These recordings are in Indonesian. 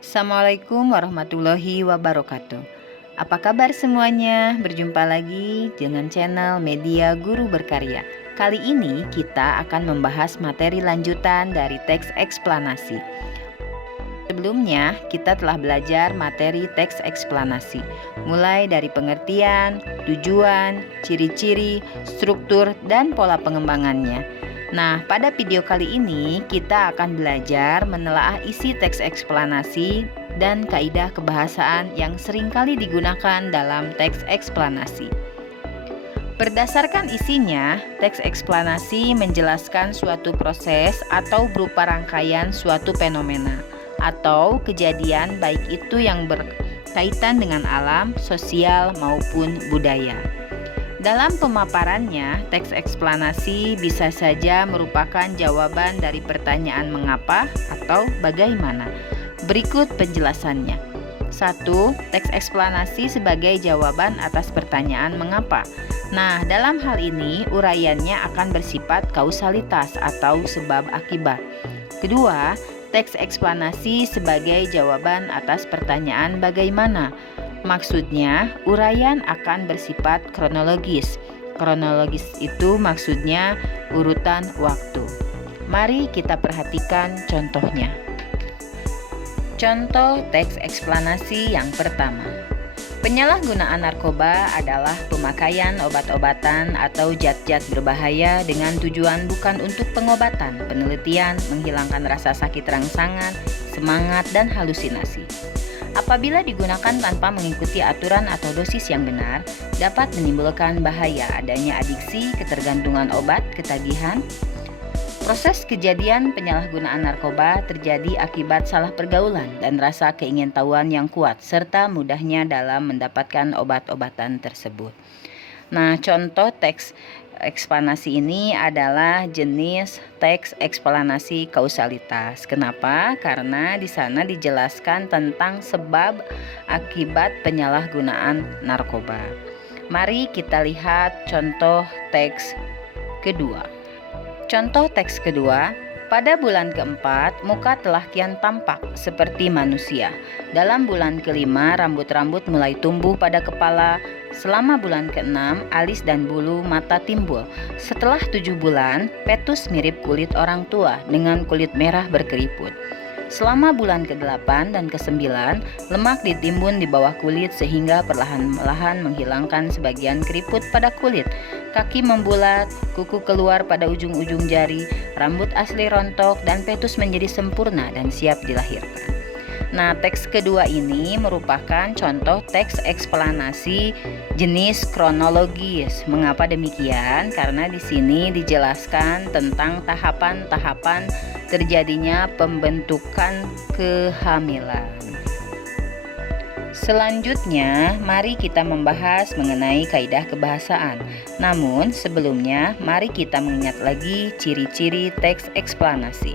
Assalamualaikum warahmatullahi wabarakatuh. Apa kabar semuanya? Berjumpa lagi dengan channel Media Guru Berkarya. Kali ini kita akan membahas materi lanjutan dari teks eksplanasi. Sebelumnya kita telah belajar materi teks eksplanasi, mulai dari pengertian, tujuan, ciri-ciri, struktur, dan pola pengembangannya. Nah, pada video kali ini kita akan belajar menelaah isi teks eksplanasi dan kaidah kebahasaan yang seringkali digunakan dalam teks eksplanasi. Berdasarkan isinya, teks eksplanasi menjelaskan suatu proses atau berupa rangkaian suatu fenomena atau kejadian, baik itu yang berkaitan dengan alam, sosial, maupun budaya. Dalam pemaparannya, teks eksplanasi bisa saja merupakan jawaban dari pertanyaan mengapa atau bagaimana. Berikut penjelasannya. 1. Teks eksplanasi sebagai jawaban atas pertanyaan mengapa. Nah, dalam hal ini uraiannya akan bersifat kausalitas atau sebab akibat. Kedua, teks eksplanasi sebagai jawaban atas pertanyaan bagaimana. Maksudnya, uraian akan bersifat kronologis. Kronologis itu maksudnya urutan waktu. Mari kita perhatikan contohnya. Contoh teks eksplanasi yang pertama. Penyalahgunaan narkoba adalah pemakaian obat-obatan atau zat-zat berbahaya dengan tujuan bukan untuk pengobatan, penelitian, menghilangkan rasa sakit rangsangan, semangat, dan halusinasi. Apabila digunakan tanpa mengikuti aturan atau dosis yang benar, dapat menimbulkan bahaya adanya adiksi, ketergantungan obat, ketagihan. Proses kejadian penyalahgunaan narkoba terjadi akibat salah pergaulan dan rasa keingintahuan yang kuat, serta mudahnya dalam mendapatkan obat-obatan tersebut. Nah, contoh teks eksplanasi ini adalah jenis teks eksplanasi kausalitas. Kenapa? Karena di sana dijelaskan tentang sebab akibat penyalahgunaan narkoba. Mari kita lihat contoh teks kedua. Contoh teks kedua, pada bulan keempat, muka telah kian tampak seperti manusia. Dalam bulan kelima, rambut-rambut mulai tumbuh pada kepala. Selama bulan keenam, alis dan bulu mata timbul. Setelah 7 bulan, fetus mirip kulit orang tua dengan kulit merah berkeriput. Selama bulan ke-8 dan ke-9, lemak ditimbun di bawah kulit sehingga perlahan-lahan menghilangkan sebagian keriput pada kulit. Kaki membulat, kuku keluar pada ujung-ujung jari, rambut asli rontok, dan fetus menjadi sempurna dan siap dilahirkan. Nah, teks kedua ini merupakan contoh teks eksplanasi jenis kronologis. Mengapa demikian? Karena di sini dijelaskan tentang tahapan-tahapan terjadinya pembentukan kehamilan. Selanjutnya, mari kita membahas mengenai kaidah kebahasaan. Namun, sebelumnya, mari kita mengingat lagi ciri-ciri teks eksplanasi.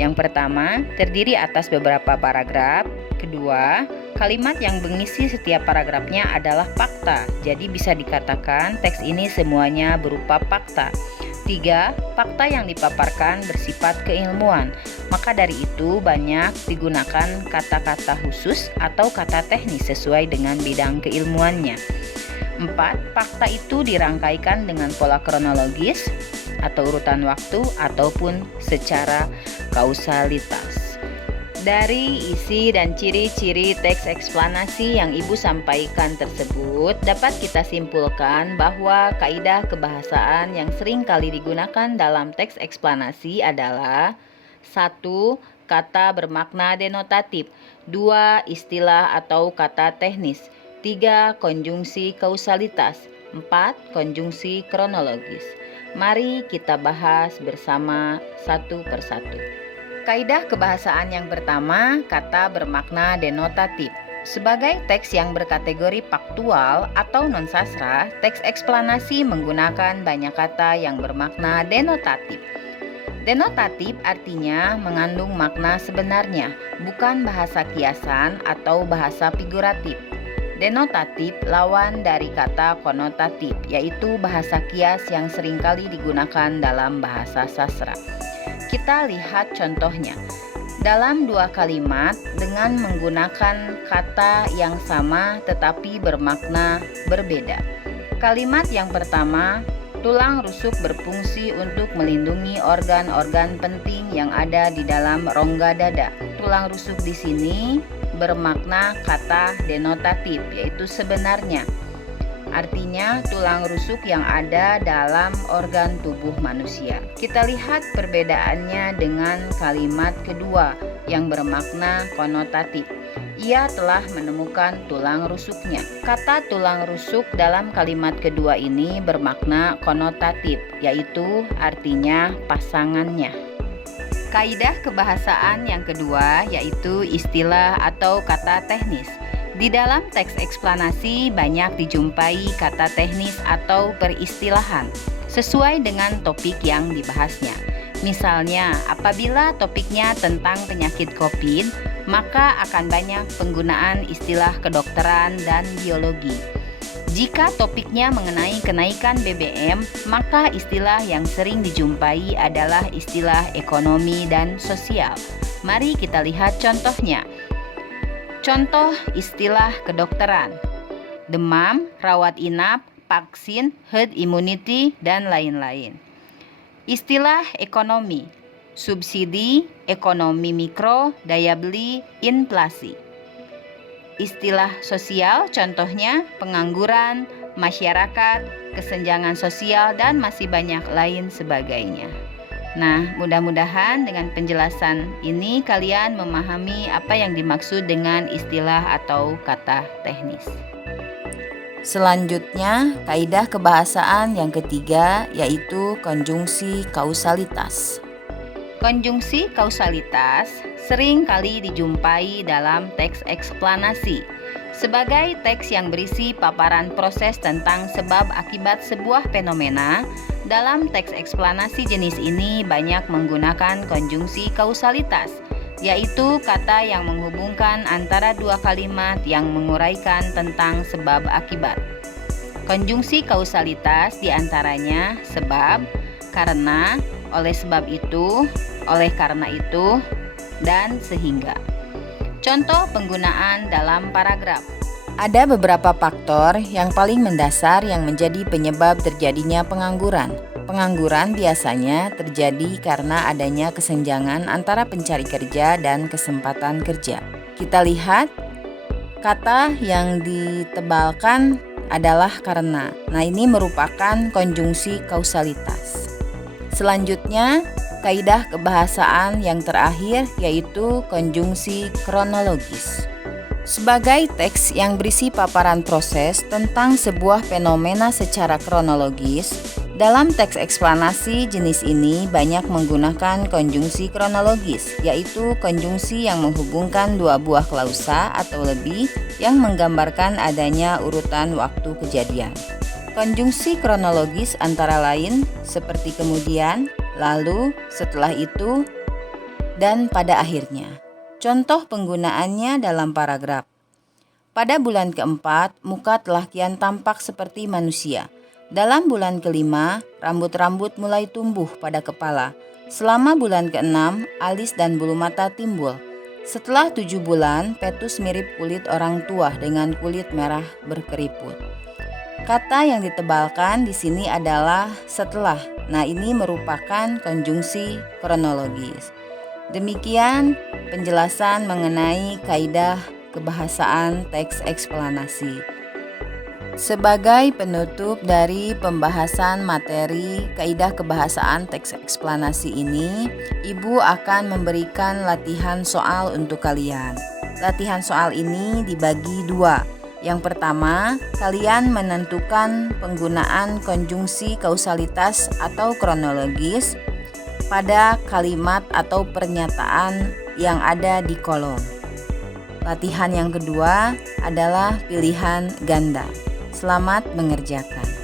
Yang pertama, terdiri atas beberapa paragraf. Kedua, kalimat yang mengisi setiap paragrafnya adalah fakta. Jadi bisa dikatakan teks ini semuanya berupa fakta. 3. Fakta yang dipaparkan bersifat keilmuan. Maka dari itu banyak digunakan kata-kata khusus atau kata teknis sesuai dengan bidang keilmuannya. 4. Fakta itu dirangkaikan dengan pola kronologis atau urutan waktu ataupun secara kausalitas. Dari isi dan ciri-ciri teks eksplanasi yang Ibu sampaikan tersebut, dapat kita simpulkan bahwa kaidah kebahasaan yang sering kali digunakan dalam teks eksplanasi adalah 1. Kata bermakna denotatif. 2. Istilah atau kata teknis. 3. Konjungsi kausalitas. 4. Konjungsi kronologis. Mari kita bahas bersama satu persatu. Kaidah kebahasaan yang pertama, kata bermakna denotatif. Sebagai teks yang berkategori faktual atau non-sastra, teks eksplanasi menggunakan banyak kata yang bermakna denotatif. Denotatif artinya mengandung makna sebenarnya, bukan bahasa kiasan atau bahasa figuratif. Denotatif lawan dari kata konotatif, yaitu bahasa kias yang seringkali digunakan dalam bahasa sastra. Kita lihat contohnya. dalam dua kalimat dengan menggunakan kata yang sama tetapi bermakna berbeda. Kalimat yang pertama, tulang rusuk berfungsi untuk melindungi organ-organ penting yang ada di dalam rongga dada. Tulang rusuk di sini bermakna kata denotatif, yaitu sebenarnya. Artinya tulang rusuk yang ada dalam organ tubuh manusia. Kita lihat perbedaannya dengan kalimat kedua yang bermakna konotatif. Ia telah menemukan tulang rusuknya. Kata tulang rusuk dalam kalimat kedua ini bermakna konotatif, yaitu artinya pasangannya. Kaidah kebahasaan yang kedua yaitu istilah atau kata teknis. Di dalam teks eksplanasi banyak dijumpai kata teknis atau peristilahan sesuai dengan topik yang dibahasnya. Misalnya, apabila topiknya tentang penyakit COVID, maka akan banyak penggunaan istilah kedokteran dan biologi. Jika topiknya mengenai kenaikan BBM, maka istilah yang sering dijumpai adalah istilah ekonomi dan sosial. Mari kita lihat contohnya. Contoh istilah kedokteran: demam, rawat inap, vaksin, herd immunity, dan lain-lain. Istilah ekonomi: subsidi, ekonomi mikro, daya beli, inflasi. Istilah sosial contohnya pengangguran, masyarakat, kesenjangan sosial, dan masih banyak lain sebagainya. Nah, mudah-mudahan dengan penjelasan ini kalian memahami apa yang dimaksud dengan istilah atau kata teknis. Selanjutnya, kaidah kebahasaan yang ketiga yaitu konjungsi kausalitas. Konjungsi kausalitas sering kali dijumpai dalam teks eksplanasi sebagai teks yang berisi paparan proses tentang sebab akibat sebuah fenomena. Dalam teks eksplanasi jenis ini banyak menggunakan konjungsi kausalitas, yaitu kata yang menghubungkan antara dua kalimat yang menguraikan tentang sebab akibat. Konjungsi kausalitas diantaranya sebab, karena, oleh sebab itu, oleh karena itu, dan sehingga. Contoh penggunaan dalam paragraf. Ada beberapa faktor yang paling mendasar yang menjadi penyebab terjadinya pengangguran. Pengangguran biasanya terjadi karena adanya kesenjangan antara pencari kerja dan kesempatan kerja. Kita lihat kata yang ditebalkan adalah karena. Nah, ini merupakan konjungsi kausalitas. Selanjutnya, kaidah kebahasaan yang terakhir yaitu konjungsi kronologis. Sebagai teks yang berisi paparan proses tentang sebuah fenomena secara kronologis, dalam teks eksplanasi jenis ini banyak menggunakan konjungsi kronologis, yaitu konjungsi yang menghubungkan dua buah klausa atau lebih yang menggambarkan adanya urutan waktu kejadian. Konjungsi kronologis antara lain seperti kemudian, lalu, setelah itu, dan pada akhirnya. Contoh penggunaannya dalam paragraf. Pada bulan keempat, muka telah kian tampak seperti manusia. Dalam bulan kelima, rambut-rambut mulai tumbuh pada kepala. Selama bulan keenam, alis dan bulu mata timbul. Setelah 7 bulan, fetus mirip kulit orang tua dengan kulit merah berkeriput. Kata yang ditebalkan di sini adalah setelah. Nah, ini merupakan konjungsi kronologis. Demikian penjelasan mengenai kaidah kebahasaan teks eksplanasi. Sebagai penutup dari pembahasan materi kaidah kebahasaan teks eksplanasi ini, Ibu akan memberikan latihan soal untuk kalian. Latihan soal ini dibagi dua. Yang pertama, kalian menentukan penggunaan konjungsi kausalitas atau kronologis pada kalimat atau pernyataan yang ada di kolom. Latihan yang kedua adalah pilihan ganda. Selamat mengerjakan.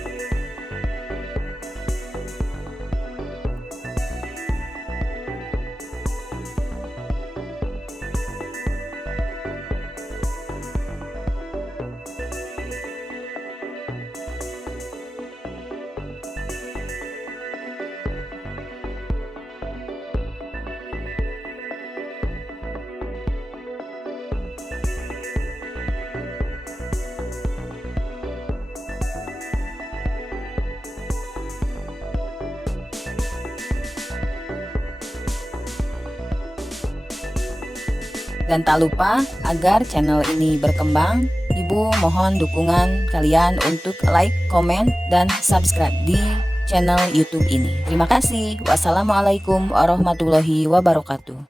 Dan tak lupa, agar channel ini berkembang, Ibu mohon dukungan kalian untuk like, komen, dan subscribe di channel YouTube ini. Terima kasih. Wassalamualaikum warahmatullahi wabarakatuh.